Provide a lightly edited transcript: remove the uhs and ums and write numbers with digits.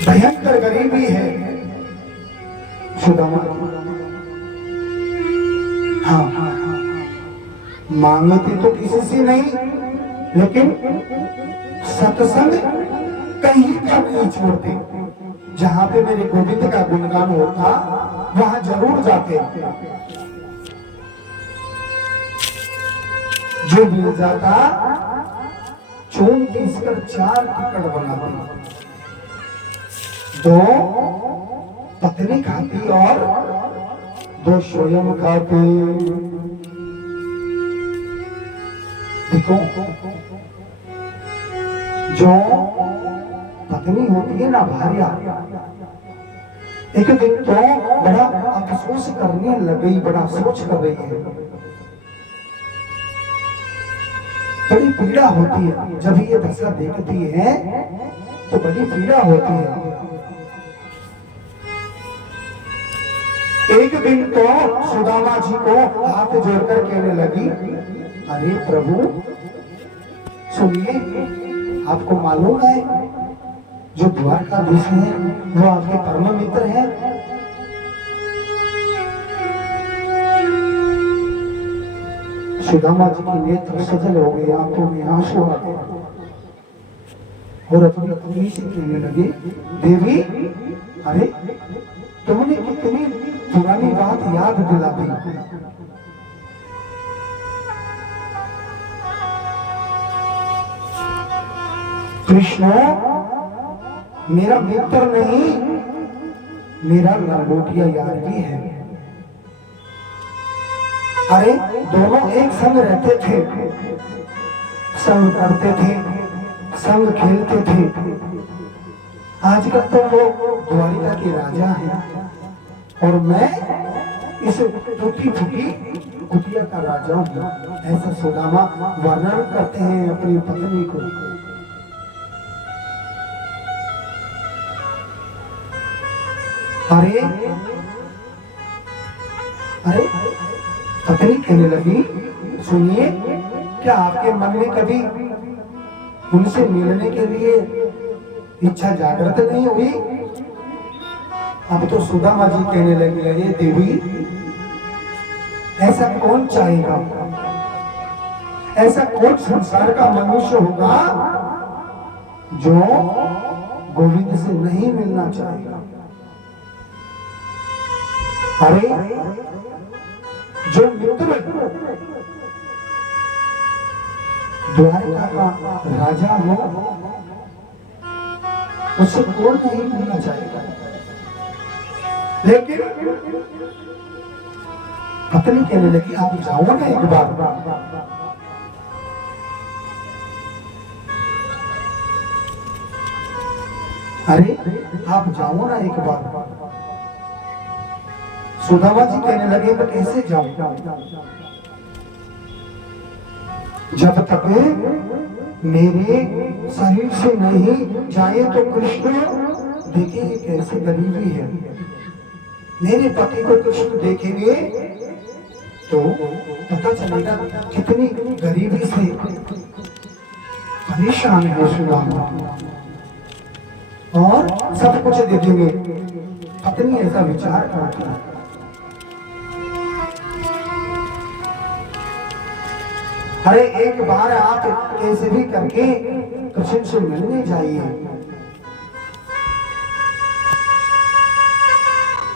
भयंकर गरीबी है सुदामा। हाँ, मांगते तो किसी से नहीं, लेकिन सत्संग कहीं का नहीं छोड़ते। जहां पे मेरे गोविंद का गुणगान होता वहां जरूर जाते। जो मिल जाता चून पीसकर 4 टिकट बनाते, 2 पत्नी खाती और 2 स्वयं खाते। देखो, जो पत्नी होती है ना भार्या, एक दिन तो बड़ा अफसोस करने लग गई, बड़ा सोच कर रही है, बड़ी पीड़ा होती है। जब ये दशा देखती है तो बड़ी पीड़ा होती है। एक दिन तो सुदामा जी को हाथ जोड़कर कहने लगी, अरे प्रभु सुनिए, आपको मालूम है जो द्वारकाधीश है वो आपके परम मित्र है। सुदामा जी की नेत्र सजल हो गए, आंखों में आंसू आ गए और अपनी पत्नी से कहने लगे, देवी अरे तुमने कितनी पुरानी बात याद दिला दी। कृष्ण मेरा मित्र नहीं, मेरा लंगोटिया यार भी है। अरे दोनों एक संग रहते थे, संग करते थे, संग खेलते थे। आजकल तो वो द्वारिका के राजा हैं और मैं इस टूटी फूटी कुटिया का राजा हूँ। ऐसा सुदामा वर्णन करते हैं अपनी पत्नी को। अरे अरे पत्नी कहने लगी, सुनिए, क्या आपके मन में कभी उनसे मिलने के लिए इच्छा जागृत नहीं हुई? अब तो सुदामा जी कहने लगी, अरे देवी ऐसा कौन चाहेगा, ऐसा कौन संसार का मनुष्य होगा जो गोविंद से नहीं मिलना चाहेगा। अरे जो मित्र द्वारका का राजा हो उससे कौन नहीं मिलना चाहेगा। लेकिन पत्नी कहने लगी, आप जाओ ना एक बार। अरे आप जाओ ना एक बार। सुदामा जी कहने लगे, मैं कैसे जाऊं? जब तक मेरे शरीर से नहीं जाए तो कृष्ण देखिए कैसे गरीबी है, मेरे पति को कृष्ण देखेंगे तो पता चलेगा कितनी गरीबी से परेशान है सुदामा, और सब कुछ दे देंगे। पत्नी ऐसा विचार करती है। अरे एक बार आप कैसे भी करके कृष्ण से मिलने जाइए।